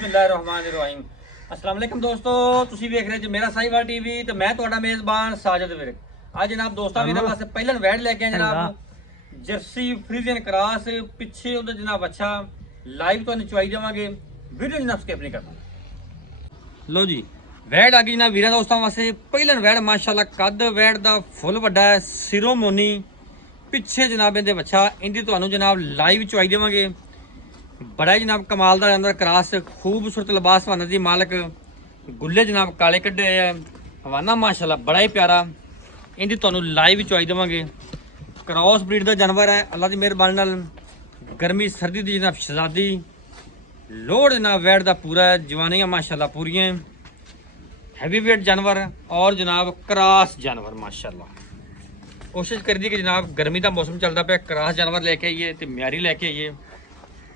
ਬਿਸਮਿल्लाहिर्रहमानिर्रहीम। अस्सलाम वालेकुम दोस्तों, ਤੁਸੀਂ ਵੇਖ ਰਹੇ ਜੀ ਮੇਰਾ ਸਾਈਵਾਲ ਟੀਵੀ ਤੇ ਮੈਂ ਤੁਹਾਡਾ ਮੇਜ਼ਬਾਨ ਸਾਜਦ ਵਿਰਕ। ਅੱਜ ਜਨਾਬ ਦੋਸਤਾਂ ਵੀਰਾਂ ਵਾਸਤੇ ਪਹਿਲਨ ਵੈੜ ਲੈ ਕੇ ਆਏ ਜਨਾਬ ਜਰਸੀ ਫਰੀਜ਼ੀਅਨ ਕਰਾਸ। ਪਿੱਛੇ ਉਹਦਾ ਜਨਾਬ ਅੱਛਾ ਲਾਈਵ ਤੁਹਾਨੂੰ ਚੁਆਈ ਦੇਵਾਂਗੇ। ਵੀਡੀਓ ਜਨਾਬ ਸਕਿਪ ਨਹੀਂ ਕਰਨਾ। ਲੋ ਜੀ ਵੈੜ ਆ ਗਈ ਜਨਾਬ ਵੀਰਾਂ ਦੋਸਤਾਂ ਵਾਸਤੇ ਪਹਿਲਨ ਵੈੜ। ਮਾਸ਼ਾਅੱਲਾ ਕੱਦ ਵੈੜ ਦਾ ਫੁੱਲ ਵੱਡਾ ਹੈ, ਸਿਰੋਂ ਮੋਨੀ। ਪਿੱਛੇ ਜਨਾਬ ਇਹਦੇ ਬੱਚਾ ਇਹਦੀ ਤੁਹਾਨੂੰ ਜਨਾਬ ਲਾਈਵ ਚੁਆਈ ਦੇਵਾਂਗੇ। बड़ा ही जनाब कमाल का अंदर क्रास खूबसूरत लिबास हवाना दी मालक गुल्ले जनाब काले कड्डे हवाना माशाल्लाह बड़ा ही प्यारा। इनकी तुहानू लाइव चुआई देवांगे। क्रॉस ब्रीड का जानवर है, अल्लाह की मेहरबानी नाल गर्मी सर्दी की जनाब शहजादी। लोड जनाब वैट का पूरा है, जवानियां माशाल्लाह पूरियां। हैवी वेट जानवर और जनाब क्रास जानवर माशाल्लाह। कोशिश कर दी कि जनाब गर्मी का मौसम चलता पे क्रास जानवर लेके आइए तो म्यारी लेके आइए।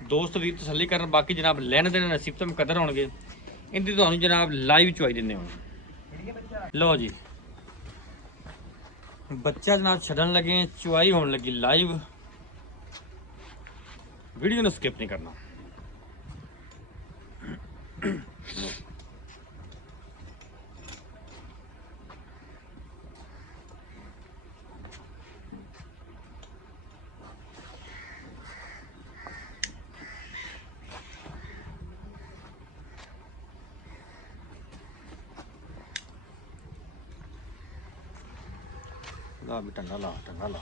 दोस्त भी तसल्ली करन, बाकी जनाब लैन देने नसीब तो कदर होणगे। इनकी तुहानू जनाब लाइव चुआई दिंदे हो। लो जी बच्चा जनाब छड्डन लगे, चुआई होने लगी लाइव। वीडियो ने स्किप नहीं करना। ला भी टंगा ला टंगा ला।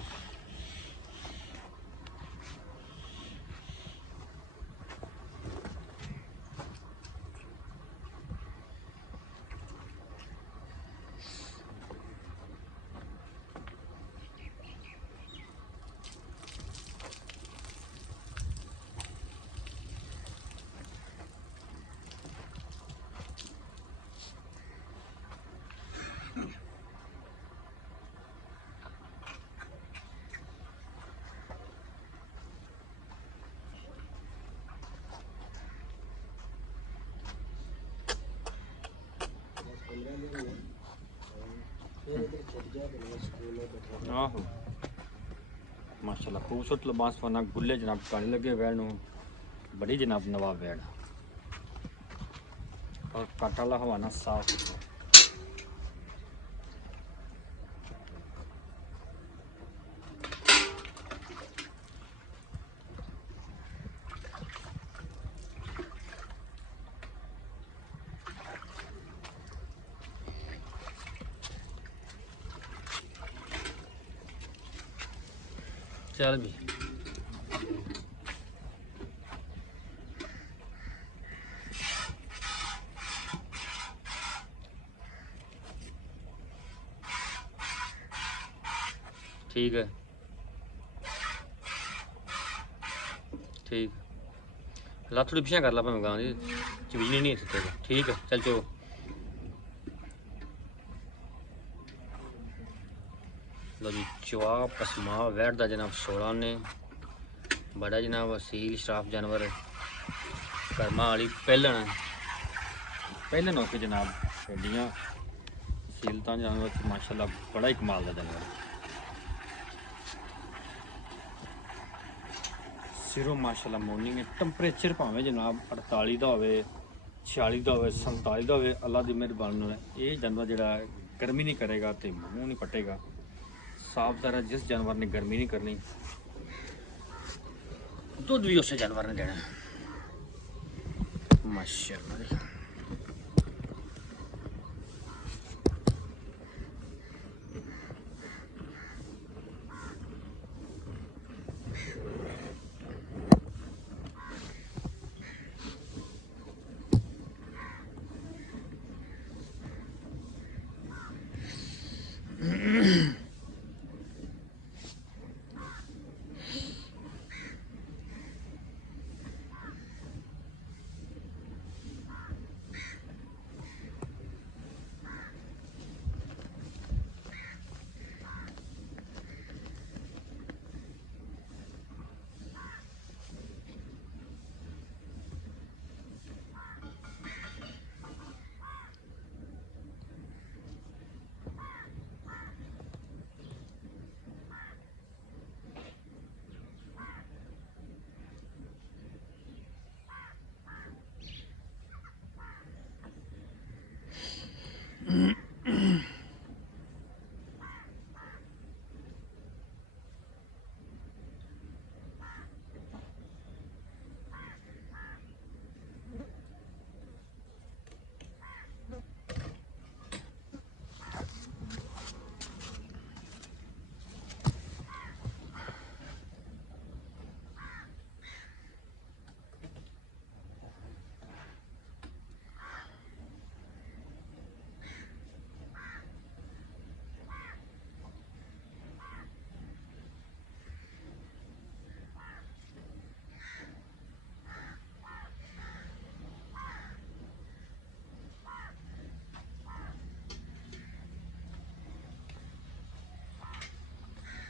आहो माशाल्लाह खूबसूरत लिबास वाला गुल्ले जनाब काले लगे वैड़ नूं बड़ी जनाब नवाब वैड़ और कट वाला हवाना साफ। चल भी ठीक है, ठीक ला थोड़ी पिछा कर ला भावें गां दी बिजली नहीं है। ठीक है चल चो। लो जी चुआ पसमा वैट का जनाब 16 ने बड़ा जनाब असील शराफ जानवर कर्मा वाली पहलन है। पहलन होके जनाब एडियां असीलता जानवर माशाल्लाह बड़ा ही कमाल का जानवर। सिरों माशाल्लाह मोर्निंग है। टंपरेचर भावें जनाब 48 का हो 46 का हो 47 का हो, अल्लाह की मेहरबानी ये जानवर जोड़ा गर्मी नहीं करेगा तो मुँह नहीं पटेगा। साफ तरह जिस जानवर ने गर्मी नहीं करनी दूध भी उस जानवर ने देना माशाल्लाह।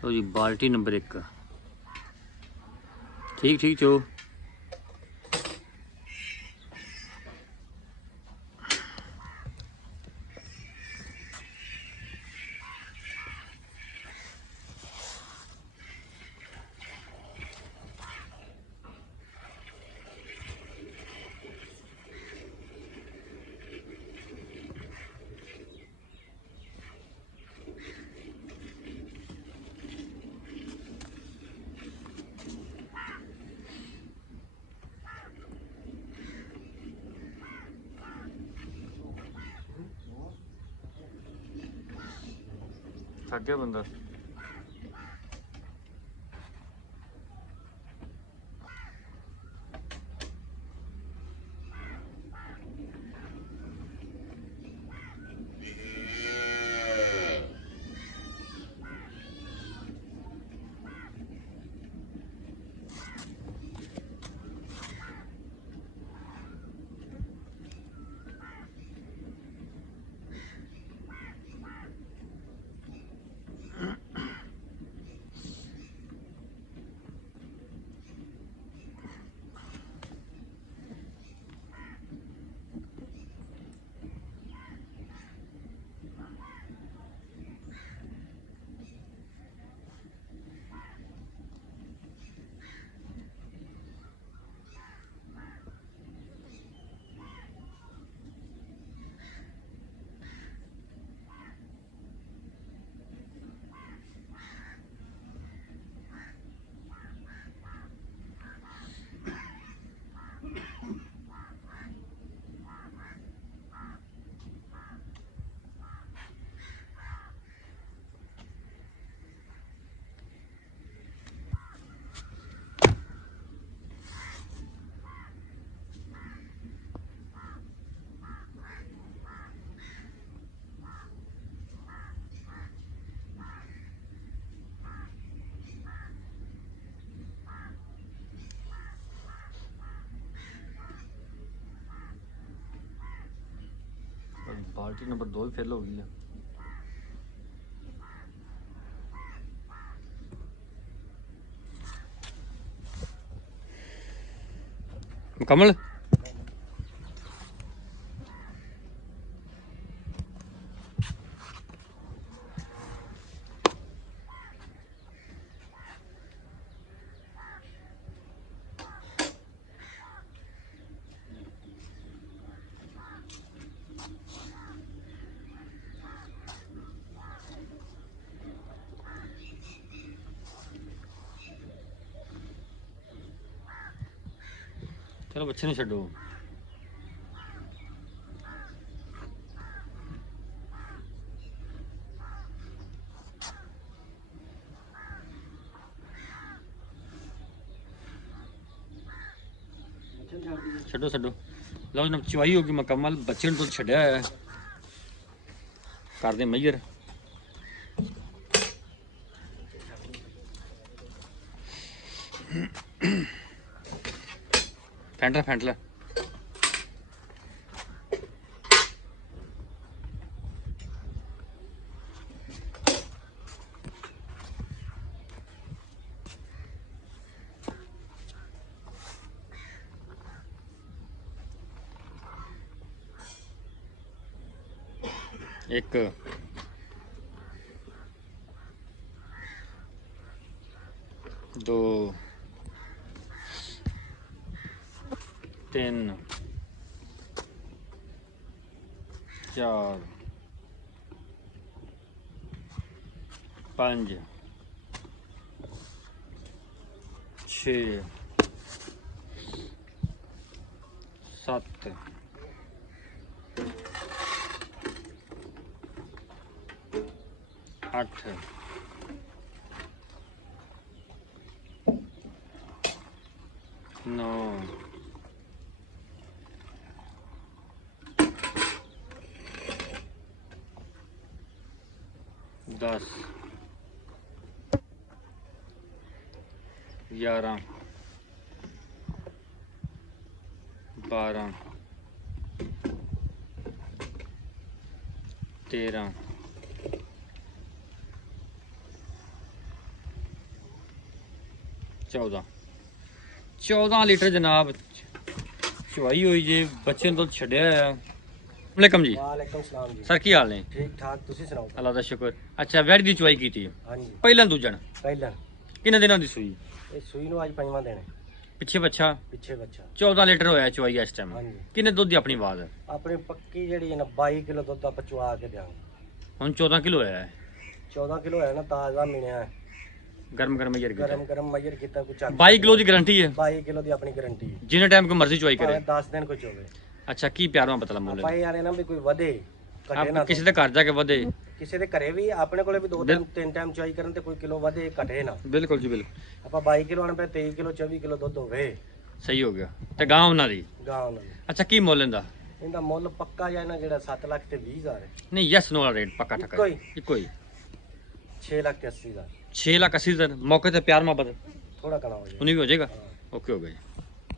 ਲਓ ਜੀ ਬਾਲਟੀ ਨੰਬਰ 1 ਠੀਕ ਠੀਕ ਚੋ। थक गया बंदा। बाल्टी नंबर 2 भी फेल हो गई है। मुकम्मल। चलो बच्चे ने छो। छो छो लो जनाब चवाई होगी मुकम्मल। बच्चे ने तो छड्या है कर दे मैयर। फैंट ला फैंट ला। एक 2 3 4 5 6 7 8 9 10 11 12 13 14 ਲੀਟਰ ਜਨਾਬ ਚਵਾਈ ਹੋਈ ਜੇ, ਬੱਚੇ ਨੂੰ ਦੁੱਧ ਛੱਡਿਆ ਹੋਇਆ। ਵਾਲੇਕਮ ਜੀ। ਵਾਲੇਕਮ ਸਲਾਮ ਜੀ। ਸਰ ਕੀ ਹਾਲ ਨੇ? ਠੀਕ ਠਾਕ, ਤੁਸੀਂ ਸੁਣਾਓ? ਅੱਲਾ ਦਾ ਸ਼ੁਕਰ। ਅੱਛਾ ਵੈੜ ਦੀ ਚਵਾਈ ਕੀਤੀ? ਹਾਂਜੀ ਪਹਿਲਾਂ ਦੂਜਣ ਪਹਿਲਾਂ। ਕਿੰਨੇ ਦਿਨਾਂ ਦੀ ਸੂਈ? ਇਹ ਸੂਈ ਨੂੰ ਅੱਜ ਪੰਜਵਾਂ ਦਿਨ ਹੈ। ਪਿੱਛੇ ਬੱਚਾ? ਪਿੱਛੇ ਬੱਚਾ। 14 ਲੀਟਰ ਹੋਇਆ ਚਵਾਈ ਇਸ ਟਾਈਮ। ਹਾਂਜੀ। ਕਿੰਨੇ ਦੁੱਧ ਦੀ ਆਪਣੀ ਆਵਾਜ਼? ਆਪਣੀ ਪੱਕੀ ਜਿਹੜੀ ਹੈ ਨਾ 22 ਕਿਲੋ ਦੁੱਧ ਆਪਾਂ ਚੁਆ ਕੇ ਦਿਆਂਗੇ। ਹੁਣ 14 ਕਿਲੋ ਹੋਇਆ ਹੈ। 14 ਕਿਲੋ ਹੈ ਨਾ, ਤਾਜ਼ਾ ਮਿਲਿਆ ਹੈ। ਗਰਮ ਗਰਮ ਮਈਰ ਗਿਆ। ਗਰਮ ਮਈਰ ਕੀਤਾ ਕੋਈ ਚੱਕ। 22 ਕਿਲੋ ਦੀ ਗਾਰੰਟੀ ਹੈ? 22 ਕਿਲੋ ਦੀ ਆਪਣੀ ਗਾਰੰਟੀ ਹੈ। ਜਿੰਨੇ ਟਾਈਮ ਕੋ ਮਰਜ਼ੀ ਚਵਾਈ ਕਰੇ। 10 ਦਿਨ ਕੁਝ ਹੋਵੇ। ਅੱਛਾ ਕੀ ਪਿਆਰਾਂ ਪਤਾ ਮੁੱਲ? ਆਪਾਂ ਇਹ ਆਨੇ ਨਾ ਵੀ ਕੋਈ ਵਧੇ ਘਟੇ ਨਾ। ਆਪ ਕਿਸੇ ਦੇ ਘਰ ਜਾ ਕੇ ਵਧੇ, ਕਿਸੇ ਦੇ ਘਰੇ ਵੀ ਆਪਣੇ ਕੋਲੇ ਵੀ 2 ਦਿਨ 3 ਟਾਈਮ ਚੁਆਈ ਕਰਨ ਤੇ ਕੋਈ ਕਿਲੋ ਵਧੇ ਘਟੇ ਨਾ। ਬਿਲਕੁਲ ਜੀ ਬਿਲਕੁਲ। ਆਪਾਂ 22 ਕਿਲੋ ਆਣ ਪਏ 23 ਕਿਲੋ 24 ਕਿਲੋ ਦੁੱਧ ਹੋਵੇ। ਸਹੀ ਹੋ ਗਿਆ। ਤੇ ਗਾਂ ਉਹਨਾਂ ਦੀ? ਗਾਂ ਉਹਨਾਂ ਦੀ। ਅੱਛਾ ਕੀ ਮੁੱਲ ਇਹਦਾ? ਇਹਦਾ ਮੁੱਲ ਪੱਕਾ ਜਾਂ ਨਾ ਜਿਹੜਾ 7 ਲੱਖ ਤੇ 20 ਹਜ਼ਾਰ ਹੈ। ਨਹੀਂ ਯੈਸ ਨੋ ਵਾਲਾ ਰੇਟ ਪੱਕਾ ਠੱਕਾ ਇੱਕੋ ਹੀ 6 ਲੱਖ ਤੇ 80 ਹਜ਼ਾਰ। 6 ਲੱਖ 80 ਹਜ਼ਾਰ। ਮੌਕੇ ਤੇ ਪਿਆਰ ਮੁਹੱਬਤ ਥੋੜਾ ਕਣਾ ਹੋ ਜਾਏ। ਉਨੀ ਵੀ ਹੋ ਜਾਏਗਾ। ਓਕੇ ਹੋ ਗਿਆ ਜੀ।